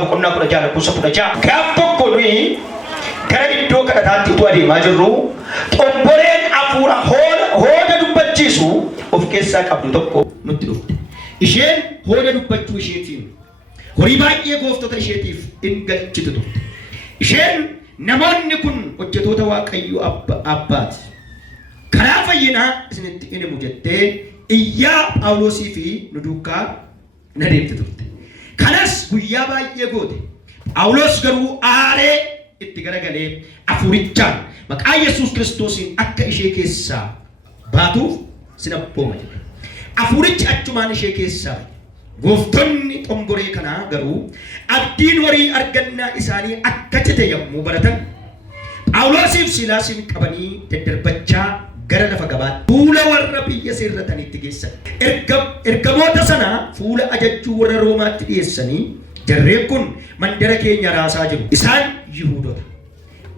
Namoota boqonnaa 16 gaaf tokko nuyi gara iddoo kadhataatti utuu adeemaa jirru xomboreen hafuura hooda dubbachiisu of keessaa qabdu tokko nutti dhufte. Isheen hooda dubbachuu isheetiin horii baay'ee gooftota isheetiif in galchitu turte. Isheen namoonni kun hojjetoota Waaqayyo abbaati. Karaa fayyinaa isinitti in himu jettee iyyaa Phaawulosii fi nu duukaa na deemte turte. Kanas guyyaa baay'ee goote. Phaawulos garuu aaree itti garagalee hafuurichaan maqaa Yesuus Kiristoosiin akka ishee keessaa baatuuf sin abbooma jedhe. Hafuurichi achumaan ishee keessaa gooftonni xomboree kanaa garuu abdiin horii argannaa isaanii akka cite yommuu baratan Phaawulosiif Siilaasin qabanii daddarbachaa gara lafa gabaatti fuula warra biyya seerrataniitti geessan. Ergamoota sana fuula ajajjuu warra Roomaatti dhiyeessanii jarreen kun mandara keenya raasaa jiru. Isaan Yihuudoota.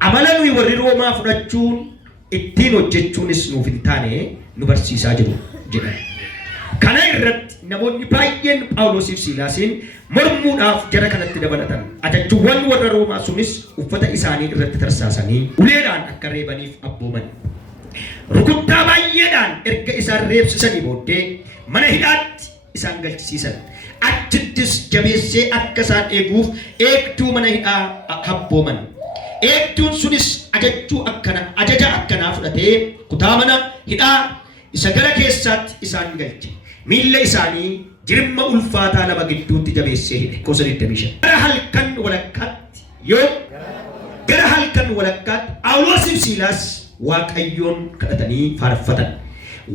Amala nuyi warri Roomaa fudhachuun ittiin hojjechuunis nuuf hin taane nu barsiisaa jiru jedhan. Kana irratti namoonni baay'een Phaawulosiif Siilaasiin mormuudhaaf jara kanatti dabalatan. Ajajjuuwwan warra Roomaa sunis uffata isaanii irratti tarsaasanii uleedhaan akka reebaniif abbooman. Rukuttaa baay'eedhaan erga isaan reebsisanii booddee mana hidhaatti isaan galchisiisan. Achittis jabeessee akka isaan eeguuf eegduu mana hidhaa abbooman. Eegduun sunis ajaja akkanaa fudhatee kutaa mana hidhaa isa gara keessaatti isaan galche. Miilla isaanii jirma ulfaataa lama gidduutti jabeessee hidhe. Gosa 25. Gara halkan walakkaatti Phaawulosiif Siilaas Waaqayyoon kadhatanii faarfatan.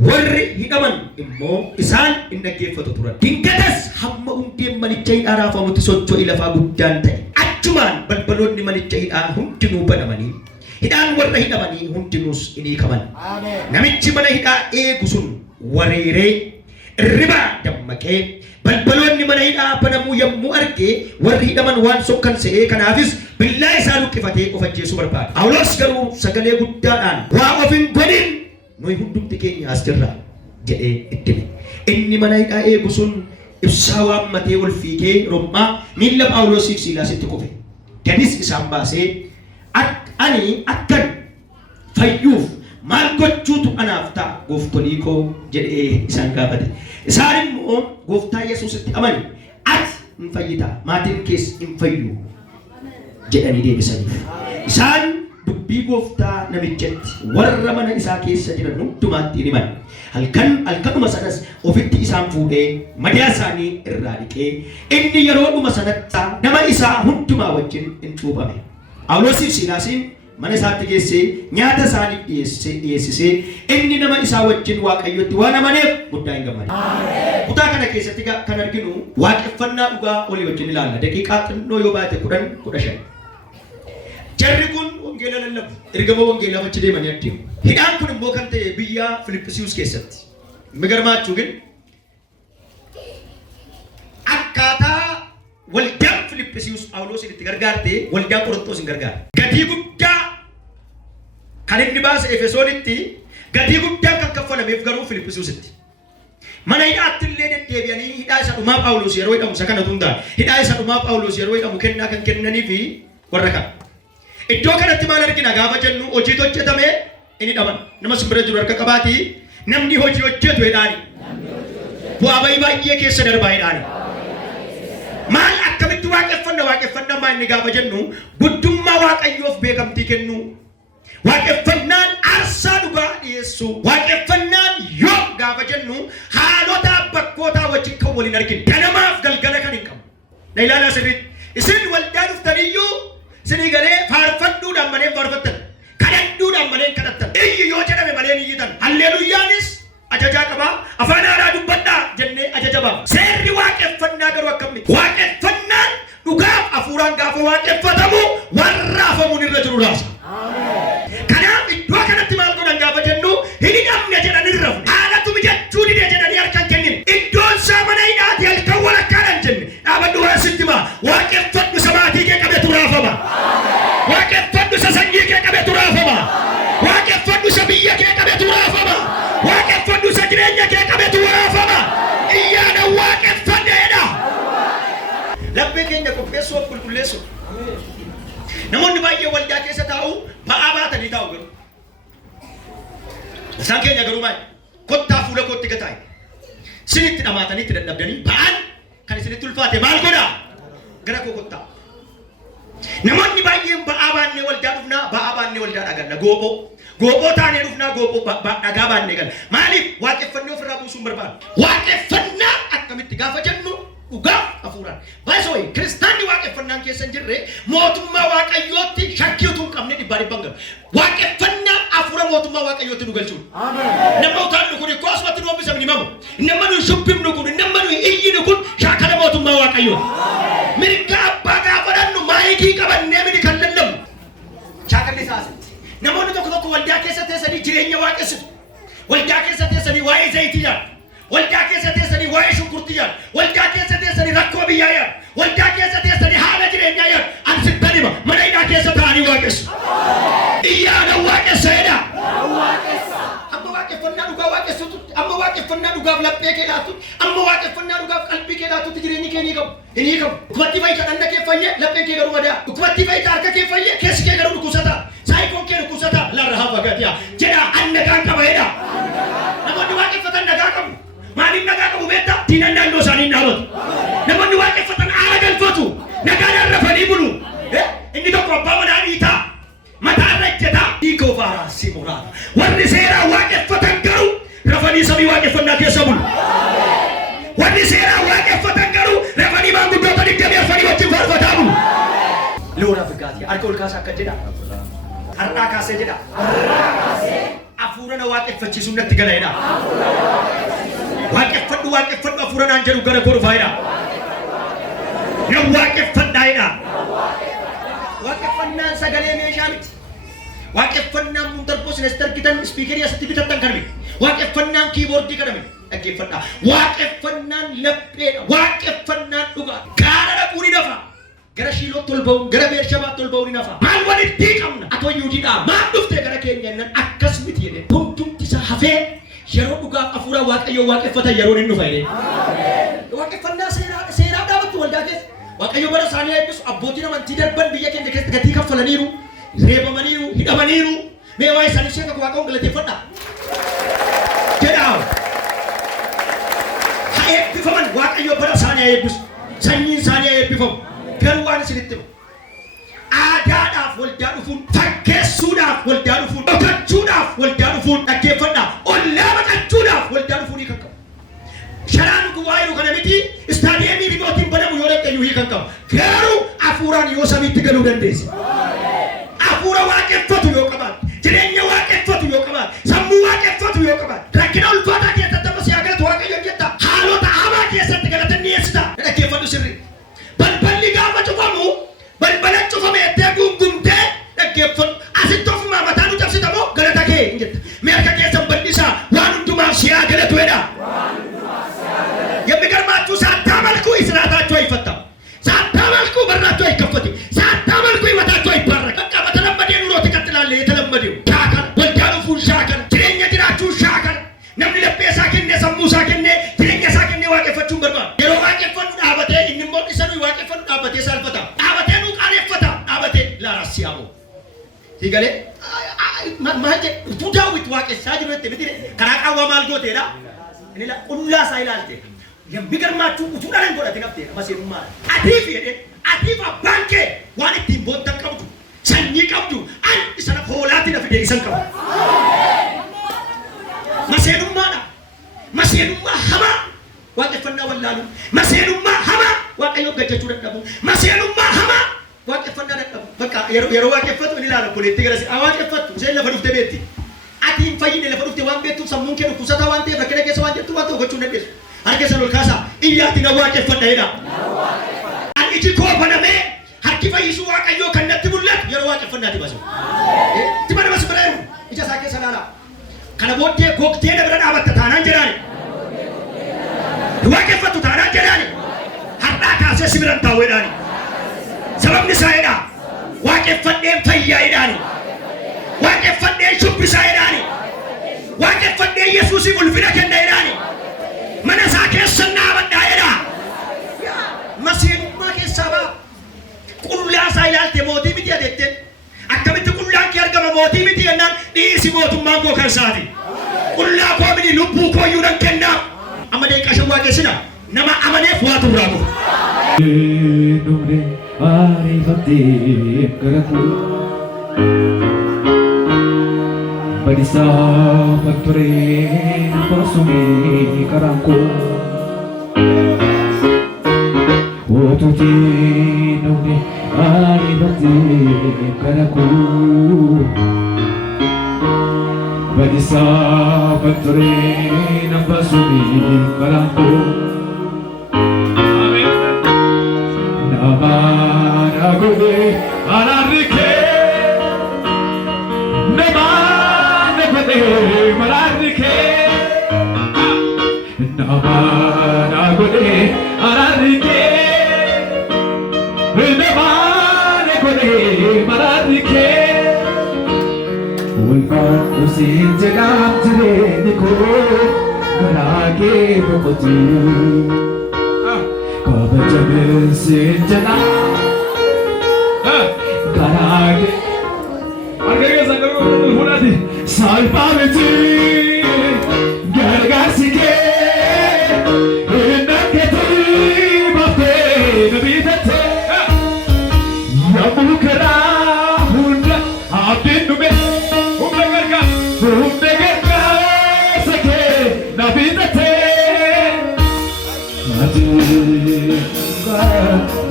Warri hidhaman immoo isaan hin dhaggeeffatu turan. Dingatas hamma hundeen manicha hidhaa raafamutti socho'ii lafaa guddaan ta'e. Achumaan balbaloonni manicha hidhaa hundinuu banamanii hidhaan warra hidhamanii hundinuus in hiikaman. Namichi mana hidhaa eegu sun wareeree irribaa dammaqee balbaloonni mana hidhaa banamuu yommuu argee warri hidhaman waan sokkan se'ee kanaafis billaa isaa luqqifatee of ajjeesuu barbaade. Phaawulos garuu sagalee guddaadhaan waa of hin godhin nuyi hundumti keenya as jirra jedhee itti hime. Inni mana hidhaa eegu sun ibsaa waammatee ol fiigee rom'aa miilla Phaawulosiif Siilaasitti kufe. Gadis isaan baasee ani akkan fayyuuf maal gochuutu anaaf ta'a gooftolii koo jedhee isaan gaafate. Isaan immoo gooftaa Yesuusitti amani ati hin fayyita maatiin kees hin fayyu jedhanii deebisaniif. Isaan dubbii gooftaa namichatti warra mana isaa keessa jiran hundumaatti in himan. Halkanuma sanas ofitti isaan fuudhee madaa isaanii irraa dhiqee inni yeroodhuma sanatti nama isaa hundumaa wajjin in cuuphame. Phaawulosiif Siilaasiin mana isaatti geessee nyaata isaaniif dhiyeessisee inni nama isaa wajjin Waaqayyotti waan amaneef guddaa hin gammade. Kutaa kana keessatti kan arginu waaqeffannaa dhugaa olii wajjin ilaalla. Daqiiqaa xinnoo yoo baate 10-15. Jarri kun wangeela lallabu. Ergama wangeelaa achi deemanii adeemu. Hidhaan kun immoo kan ta'e biyya Filiphisiiyus keessatti. Migarmaachuu ግን akkaataa waldaan Filiphisiiyus Phaawulosin itti gargaarte waldaan Qorontos hin gargaarre. Gatii guddaa kan inni baase Efesoonitti gatii guddaa kan kaffalameef garuu Filiphisiiyusitti. Mana hidhaatti illee deddeebi'anii hidhaa isa dhumaa Phaawulos yeroo hidhamu isa kanatu hundaan hidhaa isa dhumaa Phaawulos yeroo hidhamu kennaa kan kennanii fi warra kan. Iddoo kanatti maal argina gaafa jennu hojii hojjetame inni dhaban. Nama simbira jiru harka qabaatii namni hojii hojjetu jedhaani. Bu'aa baay'ee keessa darbaa jedhaani. Maal akkamitti waaqeffannaa maal inni gaafa jennu guddummaa Waaqayyoof beekamtii kennu. Waaqeffannaan aarsaa dhugaa dhiyeessu. Waaqeffannaan yoo gaafa jennu haalota bakkootaa wajjin kan waliin arginu. Ganamaaf galgala kan hin qabu. Na ilaalaa sirriitti. Isin waldaa dhuftaniyyuu isinii galee faarfadhuudhaan malee faarfattan. Kadhadhuudhaan malee kadhattan. Iyyi yoo jedhame malee iyyitan. Halleeluyaanis ajajaa qabaa. Afaan haaraa dubbadhaa jennee ajaja ba'a. Seerri waaqeffannaa garuu akkamii? Waaqeffannaan dhugaaf hafuuraan gaafa waaqeffatamu warra hafamuun irra jiru raasa. Kanaaf iddoo kanatti maal godhan gaafa jennu hin hidhamne jedhanii rafne. Haalatu mijachuu dide jedhanii harkaan kennine. Iddoon isaa mana hidhaati halkan walakkaadhaan jenne. Dhaabadhu waan sitti maa waaqeffadhu isa maatii kee qabeetu raafama. Waaqeffadhu isa sanyii kee qabeetu raafama. Waaqeffadhu isa biyya kee qabeetu raafama. Waaqeffadhu isa jireenya kee qabeetu raafama. Iyyaana waaqeffadheedha. Laphee keenya qophee qulqulleessuuf qulqulleessu. Namoonni baay'ee waldaa keessa taa'u ba'aa baatanii taa'u garuu. Isaan keenya garuu maal? Kottaa fuula kootti gataa'e. Sinitti dhamaatanii itti dadhabdanii ba'aan kan isinitti ulfaate maal godhaa? Gara koo kottaa. Namoonni baay'een ba'aa baannee waldaa dhufnaa, ba'aa baannee waldaa dhaganna. Gooboo taanee dhufnaa, gooboo dhagaa baannee gala. Maaliif? Waaqeffannaa ofirraa buusuun barbaadu. Waaqeffannaa akkamitti gaafa jennu dhugaa hafuuraan. Baay'ee kiristaanni waaqeffannaan keessa hin jirre mootummaa waaqayyootti shakkii utuu hin qabne dhibbaa dhibbaan galu. Waaqeffannaa hafuura mootummaa waaqayyootti nu galchuudha. Nama utaannu kun ikkoo asumatti nu oomishame ni mamu. Nama nu shubbifnu kun, nama nu iyyinu kun shaakala mootummaa waaqayyooti. Mirga abbaa gaafa dhannu maayikii qabannee miti kan lallamu. Shaakalli isaasitti. Namoonni tokko waldaa keessa teessanii jireenya waaqessitu. Waldaa keessa teessanii waa'ee zayitii yaadu. Waldaa keessa teessanii waa'ee shunkurtii yaadu. Waldaa keessa teessanii rakkoo biyyaa yaadu. Waldaa keessa teessanii haala jireenyaa yaadu. Ani sittan hima mana hidhaa keessa taa'anii waaqessu. Iyyaana waaqesseedha. Amma waaqeffannaa dhugaa waaqessutu, amma waaqeffannaa dhugaaf laphee kee laatutti, amma waaqeffannaa dhugaaf qalbii kee laatutti jireenyi kee ni qabu. Inni qabu. Dhukkubatti fayyita dhanna kee fayyee lapheen kee garuu madaa. Dhukkubatti fayyita harka kee fayyee keessi kee garuu dhukkubsata. Saayikoon kee dhukkubsata. Larra hafa gatiya. Jedha annagaan qabaedha. Namoonni waaqeffatan nagaa qabu. Maaliif nagaa qabu beektaa? Diinaan naannoo isaanii dhaabatu. Namoonni waaqeffatan aara galfatu. Nagaan rafanii bulu. Inni tokko abbaa manaa dhiitaa. Mataa irra ejjetaa. Hiikoo faaraa si muraata. Warri seeraa waaqeffatan garuu rafanii samii waaqeffannaa keessa bulu. Warri seeraa waaqeffatan garuu rafanii maanguddoota digdamii afanii wajjin faarfataa bulu. Loora figaati. Harka ol kaasaa akka jedha. Har'aa kaasee jedha. Hafuura na waaqeffachiisuun natti galaedha. Waaqeffadhu hafuura naan jedhu gara koo dhufaayedha. Na waaqeffadhaayedha. Waaqeffannaan sagalee meeshaa miti. Waaqeffannaan muntarboos na sitarkitan ispiikerii asitti bitattan kan miti. Waaqeffannaan kiiboordii kana miti. Dhaggeeffadhaa. Waaqeffannaan lapheedha. Waaqeffannaan dhugaa. Gaara dhaquu ni nafa. Gara Shiilootti ol ba'uun, gara Beershabaatti ol ba'uu ni nafa. Maal walitti qabna? Atoo Yihuudiidhaa maal dhuftee gara keenya jennaan akkas miti jedhee. Hundumti isaa hafee yeroo dhugaaf hafuura waaqayyoo waaqeffatan yeroo inni dhufa jedhee. Waaqeffannaa seeraa dhaabattu waldaa keessa. Waaqayyo bara isaanii eebbisu abbootiin amantii darban biyya keenya keessatti gatii kaffalaniiru, reebamaniiru, hidhamaniiru. Mee waa'ee isaanii ishee tokko waaqayyoon galateeffadhaa. Jedhaa. Haa eebbifaman waaqayyo bara isaanii eebbisu. Sanyiin isaanii eebbifamu. Garuu waan isinitti himu. Aadaadhaaf waldaa dhufuun, fakkeessuudhaaf waldaa dhufuun, dhokachuudhaaf waldaa dhufuun dhaggeeffadhaa. Ollaa baqachuudhaaf waldaa dhufuun hiikan qabu. Sharaan gubaa jiru kana miti istaadiyeemii ribootiin banamu yoo dandeenyu hiikan qabu. Garuu hafuuraan yoo samiitti galuu dandeessi. Hafuura waaqeffatu yoo qabaate, jireenya waaqeffatu yoo qabaate, sammuu waaqeffatu yoo qabaate, rakkina ulfaataa keessatti amma siyaa galatu waaqayyoon jetta. Haalota hamaa keessatti galatan dhiyeessita. Dhaggeeffadhu sirrii. Balballi gaafa cufamu, balbala cufame ettee gungumtee dhaggeeffadhu. Asitti ofumaa mataa nu cabsita moo galata kee hin jetta. Mee harka keessan bal'isaa waan hundumaaf siyaa galatu jedha. የሚገርማችሁ ሳታመልኩ ስርዓታችሁ አይፈታም። ሳታመልኩ በራችሁ አይከፈትም። ሳታመልኩ ህይወታችሁ አይባረክ። በቃ በተለመደ ኑሮ ትቀጥላለህ። የተለመደው ሻከር ወልዳሉ ፉን ሻከር ጅሬኛ ጅራችሁ ሻከር ነምን ለጴሳ ከነ ሰሙ ሳከነ ጅሬኛ ሳከነ ዋቀፈችሁን በርባል የሮ ዋቀፈኑ ዳበቴ እንሞት ይሰኑ ዋቀፈኑ ዳበቴ ሳልፈታ ዳበቴ ኑ ቃል ይፈታ ዳበቴ ለራሲያው ሲገለ ማጀ ቱዳዊት ዋቀሳ ጅሮት ምትነ ከራቃዋ ማልጎቴላ እኔላ ቁላ ሳይላልቴ የሚገርማችሁ ኡቱዳን ጎዳት ነፍቴ ማሴኑማ አቲፍ የደ አቲፍ ባንኬ ዋንቲ ቦታ ቀብዱ ሰኝ ቀብዱ አንድ ሰነ ሆላቲ ነፍዴ ይሰንቀው ማሴኑማ ሀማ ዋቀፈና ወላሉ ማሴኑማ ሀማ ዋቀዮ ገጀቹ ደደቡ ማሴኑማ ሀማ ዋቀፈና ደደቡ በቃ የሮ ዋቀፈቱ እንላለ ፖለቲ ገረሲ አዋቀፈቱ ዘለ ፈዱፍቴ ቤቲ አቲም ፈይነ ለፈዱፍቴ ዋን ቤቱ ሰሙን ከሩ ኩሰታ ዋንቴ በከለ ከሰ ዋንቴ ዋንቴ ጎቹ ነደስ harke sanol kasa iyyati na waaqeffadha jedha. An iji koo banamee harki fayyisuu waaqayyoo kan natti mul'atu yeroo waaqeffannaati basu. Itti mana basu bira jiru ija isaa keessa ilaala. Kana booddee googtee na bira dhaabatta taanaan jedhaani. Waaqeffatu taanaan jedhaani. Har'aa kaasee si biran taa'u jedhaani. Sababni isaa jedha waaqeffadheen fayyaa jedhaani. Waaqeffadheen shubbisaa jedhaani. Waaqeffadheen Yesuusiif ulfina kenna jedhaani. Mana isaa keessa naabadhaa jedha. Maseenummaa keessaa ba'a. isaa ilaalte mootii miti adeette akkamitti qullaan kee argama mootii miti jennaan dhiisi mootummaan koo kan isaati qullaa koo miti lubbuu koo iyyuu nan kennaaf amma deeqaa shan waaqessina nama amaneef waa turaa qofa. Nure arifattee garatu badisa fakture basume karanko otuti nure arifattee garatu badisa fakture basume karanko Amaragode alarike Namanagode malarike Namanagode alarike Namanagode malarike Ulfa usin jagam jire niko Garage bokoti Kabajamin sinjana Garage Argaya sangaru hunati Salpamiti Gargasike Naketi Bafte Nabidate Yamukara Hunda Abdin Nume Humna Garga Humna Garga Sake Nabidate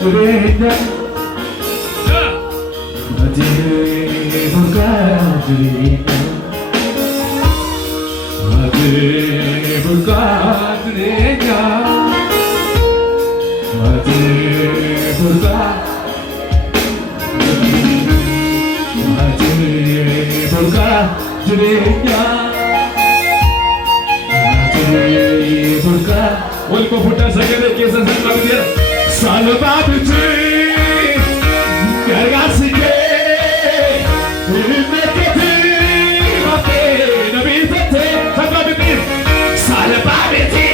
Jurenya Mati burka jurenya Mati burka jurenya Mati burka Mati burka jurenya Mati burka Wal ko futa sagale kesa sanagdiya salvabiti gargasike nimeketi mate nabitete salvabiti salvabiti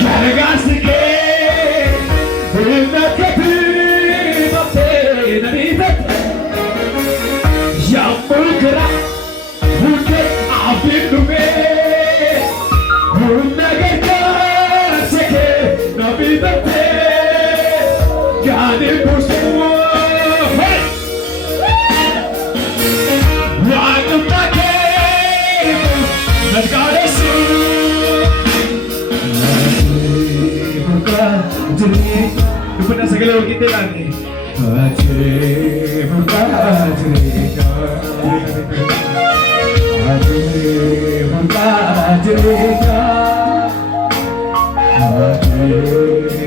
gargasike nimeketi mate nabitete yamulkara hunde abidume Lupa segala kita lagi. Aje buka cerita, aje buka cerita, aje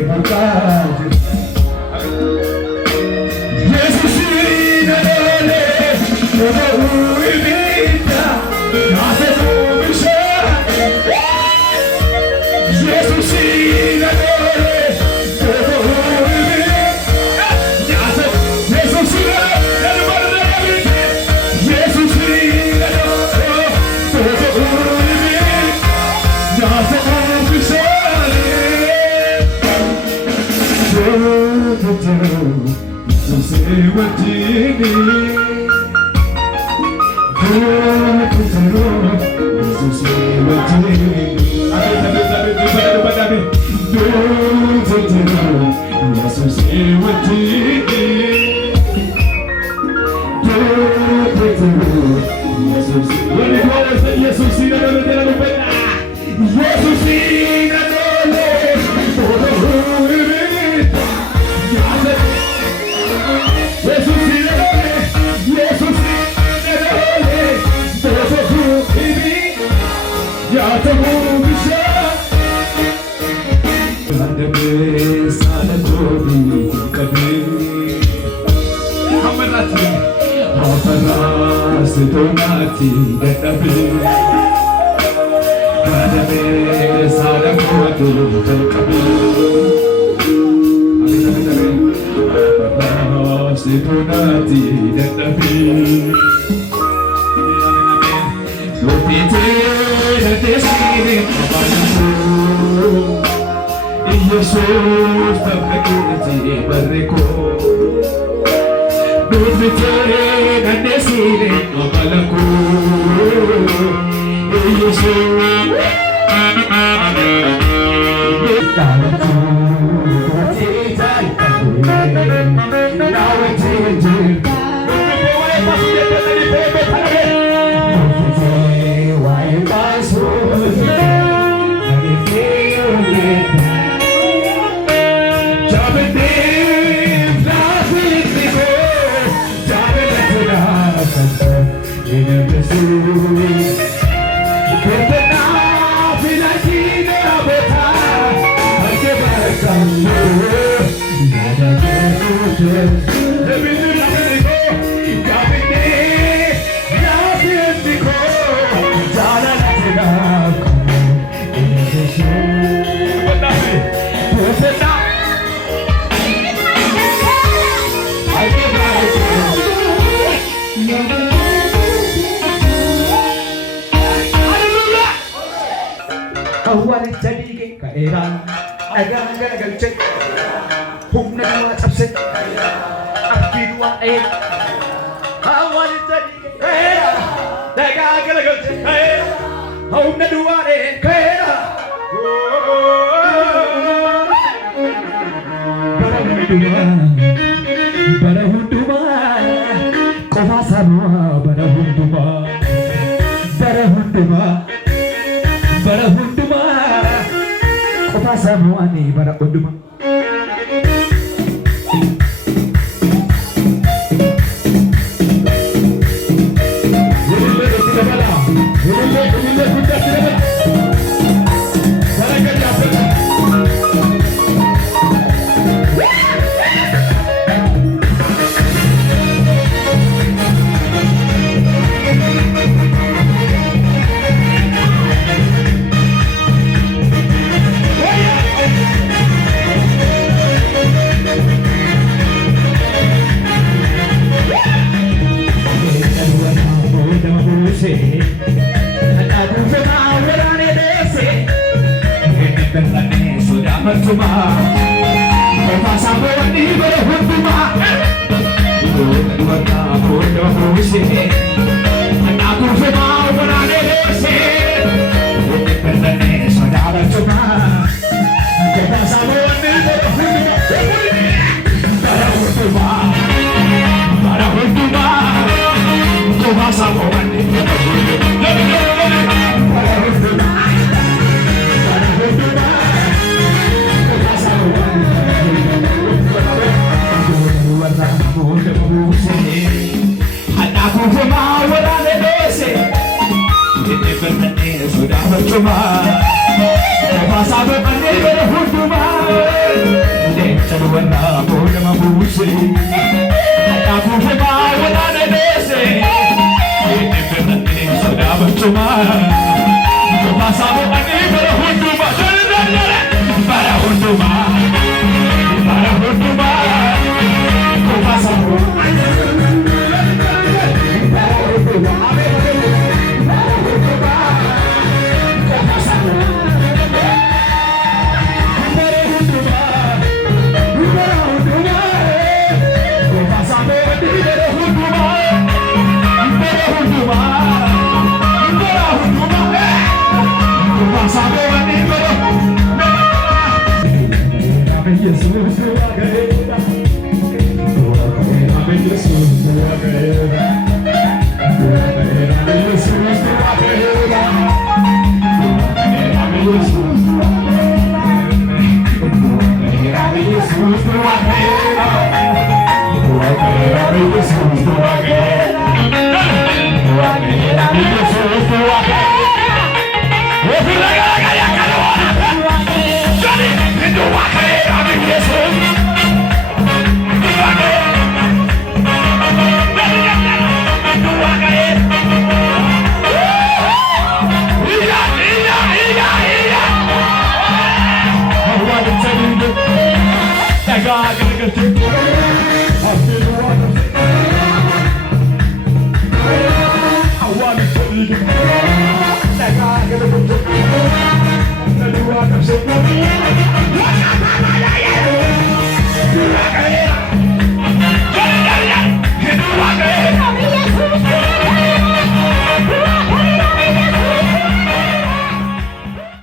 buka cerita. Yesus ini adalah Tuhan kita, kasih Tuhan. Yesus ini adalah Yesus tak berkati beriku Dubbitere candesine Obalaku Yesu Awal jadi ke kaeran agak cek humna dua capsek arti dua awal jadi ke kaeran agak cek humna dua kaeran para hunduma koma semua para hunduma kota semua nih para unduma